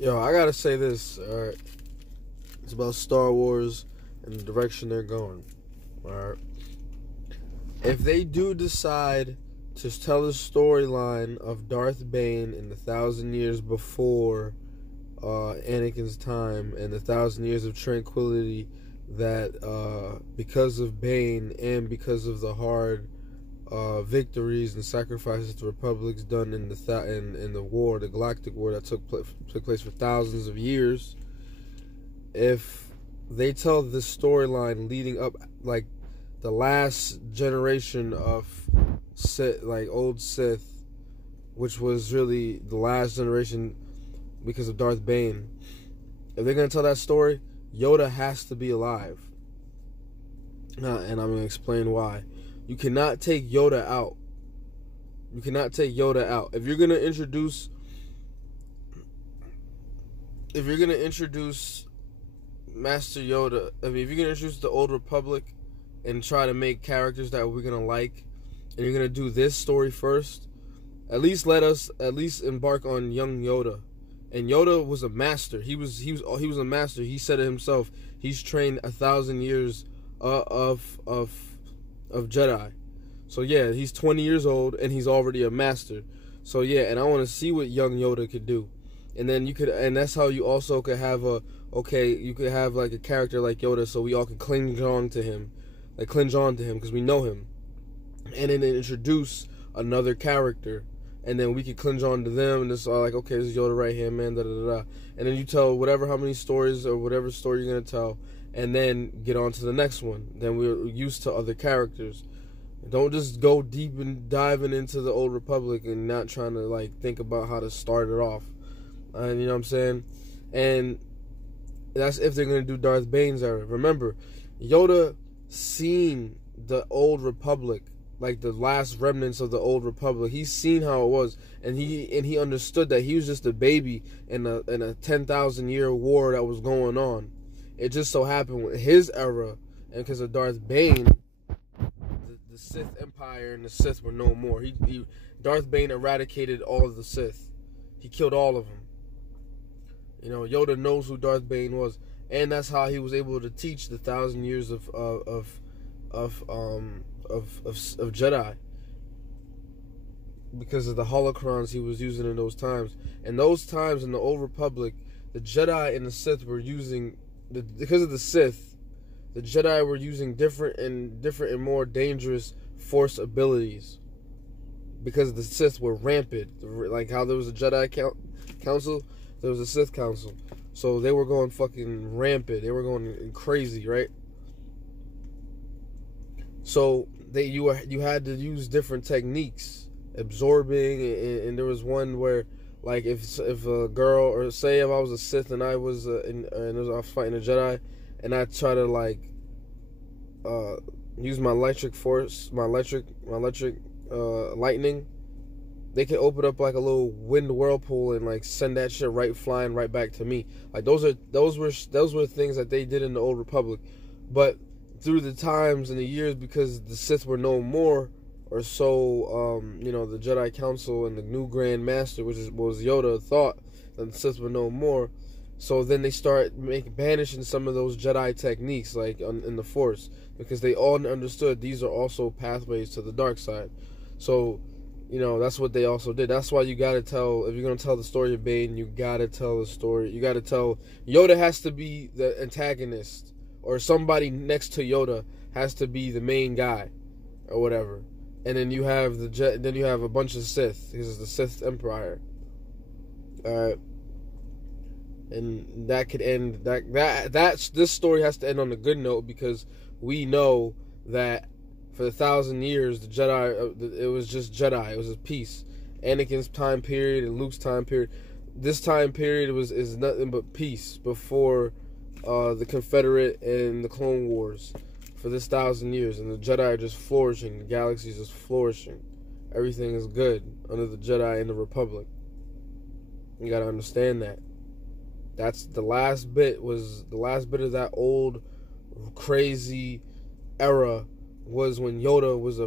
Yo, I gotta say this, alright? It's about Star Wars and the direction they're going, alright? If they do decide to tell the storyline of Darth Bane in the 1,000 years before Anakin's time and the 1,000 years of tranquility that because of Bane and because of the hard victories and sacrifices the Republic's done in the war, the Galactic War that took place for thousands of years, if they tell the storyline leading up, like the last generation of Sith, like old Sith, which was really the last generation because of Darth Bane, if they're gonna tell that story, Yoda has to be alive. And I'm gonna explain why. You cannot take Yoda out. You cannot take Yoda out. If you're gonna introduce Master Yoda, if you're gonna introduce the Old Republic and try to make characters that we're gonna like, and you're gonna do this story first, at least let us embark on young Yoda. And Yoda was a master. He was a master. He said it himself. He's trained 1,000 years of Jedi. So yeah, he's 20 years old and he's already a master. So yeah, and I want to see what young Yoda could do. And then and that's how you also could have you could have like a character like Yoda, so we all can cling on to him because we know him. And then introduce another character, and then we could cling on to them, and it's all like, okay, this is Yoda right here, man, da da da. And then you tell how many stories or whatever story you're gonna tell, and then get on to the next one. Then we're used to other characters. Don't just go deep and diving into the Old Republic and not trying to like think about how to start it off. And you know what I'm saying? And that's if they're gonna do Darth Bane's era. Remember, Yoda seen the Old Republic, like the last remnants of the Old Republic. He's seen how it was, and he understood that he was just a baby in a 10,000 year war that was going on. It just so happened with his era, and because of Darth Bane, the Sith Empire and the Sith were no more. Darth Bane eradicated all of the Sith. He killed all of them. You know, Yoda knows who Darth Bane was, and that's how he was able to teach the 1,000 years of Jedi, because of the holocrons he was using in those times. And those times in the Old Republic, the Jedi and the Sith were using, because of the Sith, the Jedi were using different and more dangerous Force abilities, because the Sith were rampant. Like how there was a Jedi council, there was a Sith council. So they were going fucking rampant. They were going crazy, right? So you had to use different techniques, absorbing, and there was one where, like, if a girl, or say if I was a Sith and I was I was fighting a Jedi, and I try to like use my electric force, my electric lightning, they can open up like a little wind whirlpool and like send that shit flying right back to me. Like those were things that they did in the Old Republic, but through the times and the years, because the Sith were no more, or so the Jedi Council and the new Grand Master, was Yoda, thought that the Sith were no more. So then they start banishing some of those Jedi techniques, like in the Force, because they all understood these are also pathways to the dark side. So, that's what they also did. That's why you gotta tell, if you're gonna tell the story of Bane, you gotta tell the story. You gotta tell, Yoda has to be the antagonist, or somebody next to Yoda has to be the main guy, or whatever. And then you have a bunch of Sith, because it's the Sith Empire. Alright. And that could end, this story has to end on a good note, because we know that for 1,000 years, the Jedi, it was just Jedi. It was just peace. Anakin's time period and Luke's time period. This time period is nothing but peace before the Confederate and the Clone Wars for this 1,000 years. And the Jedi are just flourishing. The galaxy is just flourishing. Everything is good under the Jedi and the Republic. You gotta understand that. That's the last bit of that old crazy era, was when Yoda was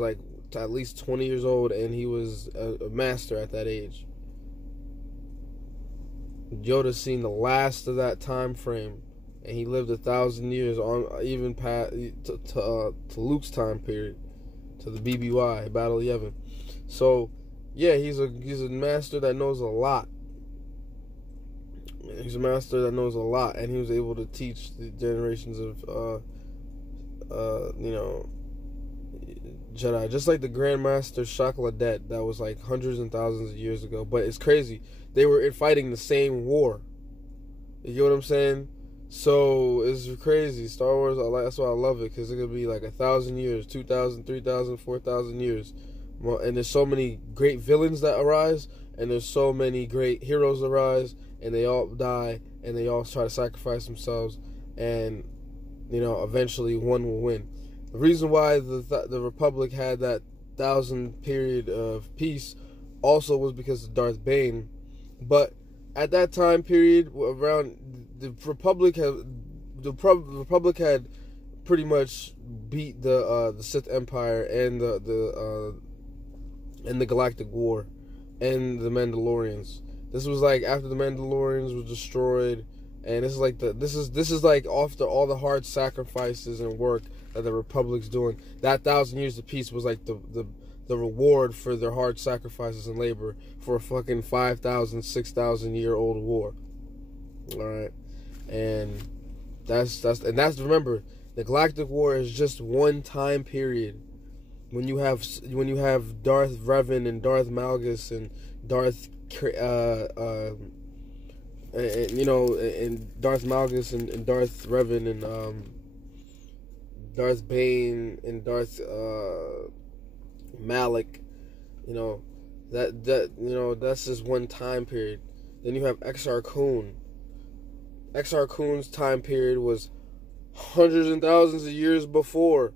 like at least 20 years old, and he was a master at that age. Yoda seen the last of that time frame, and he lived 1,000 years on even past to Luke's time period, to the BBY Battle of Yavin. So, yeah, he's a master that knows a lot. He's a master that knows a lot, and he was able to teach the generations of Jedi, just like the Grandmaster Shakaladet that was like hundreds and thousands of years ago. But it's crazy, they were fighting the same war. You get what I'm saying? So it's crazy. Star Wars, that's why I love it, because it could be like 1,000 years, 2,000, 3,000, 4,000 years, and there's so many great villains that arise, and there's so many great heroes arise, and they all die, and they all try to sacrifice themselves, and eventually one will win. The reason why the Republic had that 1,000 period of peace also was because of Darth Bane. But at that time period, around the Republic had pretty much beat the Sith Empire and the Galactic War and the Mandalorians. This was like after the Mandalorians was destroyed, and this is like after all the hard sacrifices and work that the Republic's doing. That 1,000 years of peace was like the reward for their hard sacrifices and labor for a fucking 5,000, 6,000 year old war. All right, and that's remember, the Galactic War is just one time period. When you have Darth Revan and Darth Malgus and Darth and Darth Malgus and Darth Revan and Darth Bane and Darth Malik, that's just one time period. Then you have Exar Kun. Exar Kun's time period was hundreds and thousands of years before,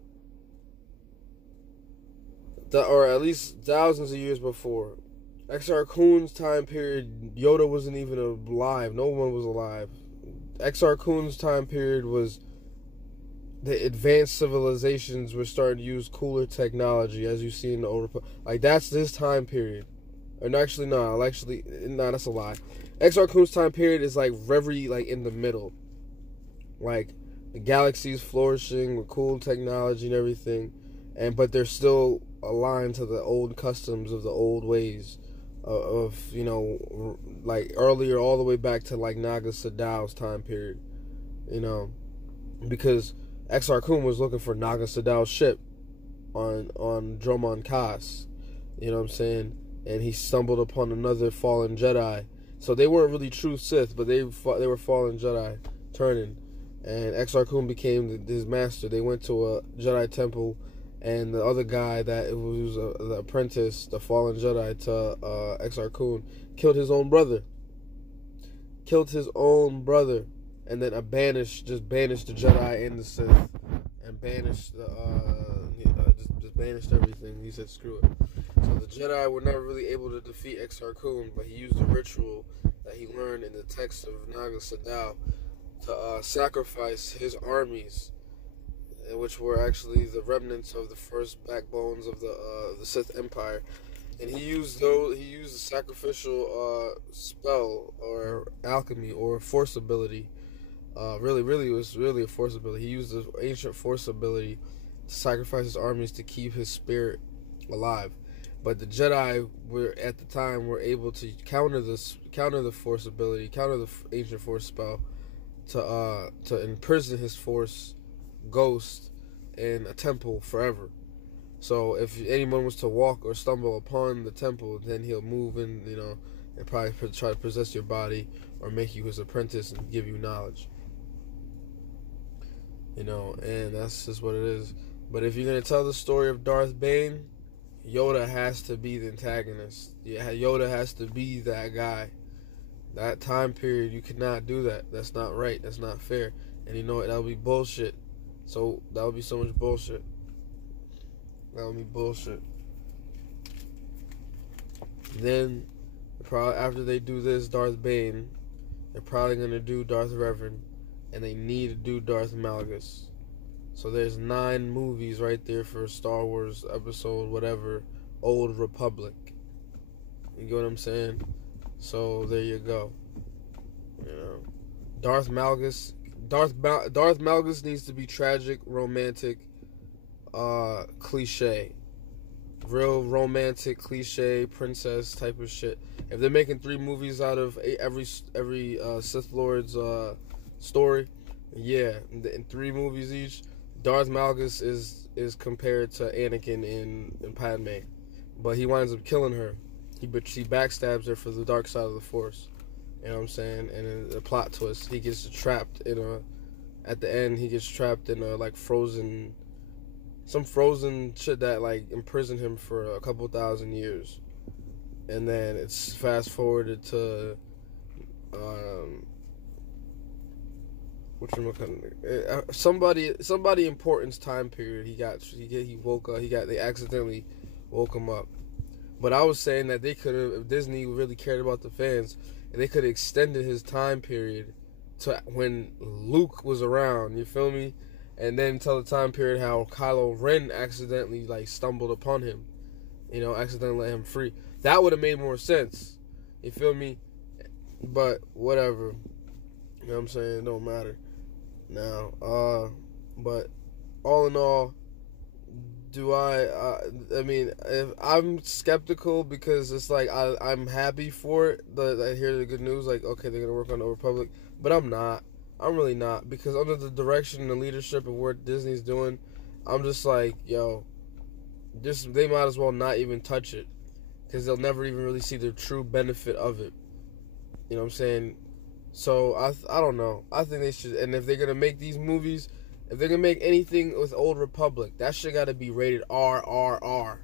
or at least thousands of years before. Exar Kun's time period, Yoda wasn't even alive. No one was alive. Exar Kun's time period was the advanced civilizations were starting to use cooler technology, as you see in the Oldrepublic. Like, that's this time period. And actually, no, that's a lie. Exar Kun's time period is like very like in the middle. Like, the galaxy's flourishing with cool technology and everything, but they're still aligned to the old customs of the old ways of like earlier, all the way back to like Naga Sadow's time period, because Exar Kun was looking for Naga Sadow's ship on Dromon Kaas, you know what I'm saying, and he stumbled upon another fallen Jedi. So they weren't really true Sith, but they were fallen Jedi turning, and Exar Kun became his master. They went to a Jedi temple, and the other guy that was the apprentice, the fallen Jedi to Exar Kun, killed his own brother. And then banished the Jedi and the Sith, and banished just banished everything. He said, "Screw it." So the Jedi were never really able to defeat Exar Kun, but he used a ritual that he learned in the text of Naga Sadow to sacrifice his armies, which were actually the remnants of the first backbones of the Sith Empire. And he used a sacrificial spell or alchemy or force ability. Really, it was really a force ability. He used the ancient force ability to sacrifice his armies to keep his spirit alive. But the Jedi were able to counter the force ability, counter the ancient force spell, to imprison his force ghost in a temple forever. So if anyone was to walk or stumble upon the temple, then he'll move in, and probably try to possess your body or make you his apprentice and give you knowledge. And that's just what it is. But if you're going to tell the story of Darth Bane, Yoda has to be the antagonist. Yeah, Yoda has to be that guy. That time period, you cannot do that. That's not right. That's not fair. And you know what? That would be bullshit. So, that would be so much bullshit. That would be bullshit. Then, probably after they do this, Darth Bane, they're probably going to do Darth Revan. And they need to do Darth Malgus. So there's 9 movies right there for Star Wars episode, whatever, Oldrepublic. You get what I'm saying? So there you go. You know, Darth Malgus. Darth Malgus needs to be tragic, romantic, cliche, real romantic, cliche, princess type of shit. If they're making 3 movies out of every Sith Lord's story, yeah, in 3 movies each, Darth Malgus is compared to Anakin in Padme, but he winds up killing her. He backstabs her for the dark side of the Force. You know what I'm saying? And in the plot twist, he gets trapped at the end, he gets trapped in a like frozen shit that like imprisoned him for a couple thousand years. And then it's fast forwarded to somebody important's time period. He woke up. They accidentally woke him up. But I was saying that they could have, if Disney really cared about the fans, they could have extended his time period to when Luke was around. You feel me? And then tell the time period how Kylo Ren accidentally like stumbled upon him. You know, accidentally let him free. That would have made more sense. You feel me? But whatever. You know what I'm saying? It don't matter. Now, but all in all, I mean, if I'm skeptical because it's like I'm happy for it. I hear the good news, like, okay, they're gonna work on Old Republic, but I'm not. I'm really not, because under the direction and the leadership of what Disney's doing, I'm just like, yo, they might as well not even touch it, because they'll never even really see the true benefit of it. You know what I'm saying? So I don't know. I think they should. And if they're gonna make these movies, if they're gonna make anything with Old Republic, that shit gotta be rated RRR.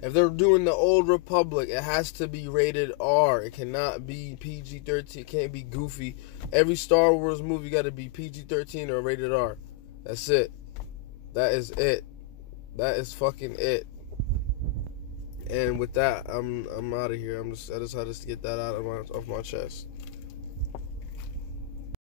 If they're doing the Old Republic, it has to be rated R. It cannot be PG-13. It can't be goofy. Every Star Wars movie gotta be PG-13 or rated R. That's it. That is it. That is fucking it. And with that, I'm out of here. I just had to get that out of off my chest.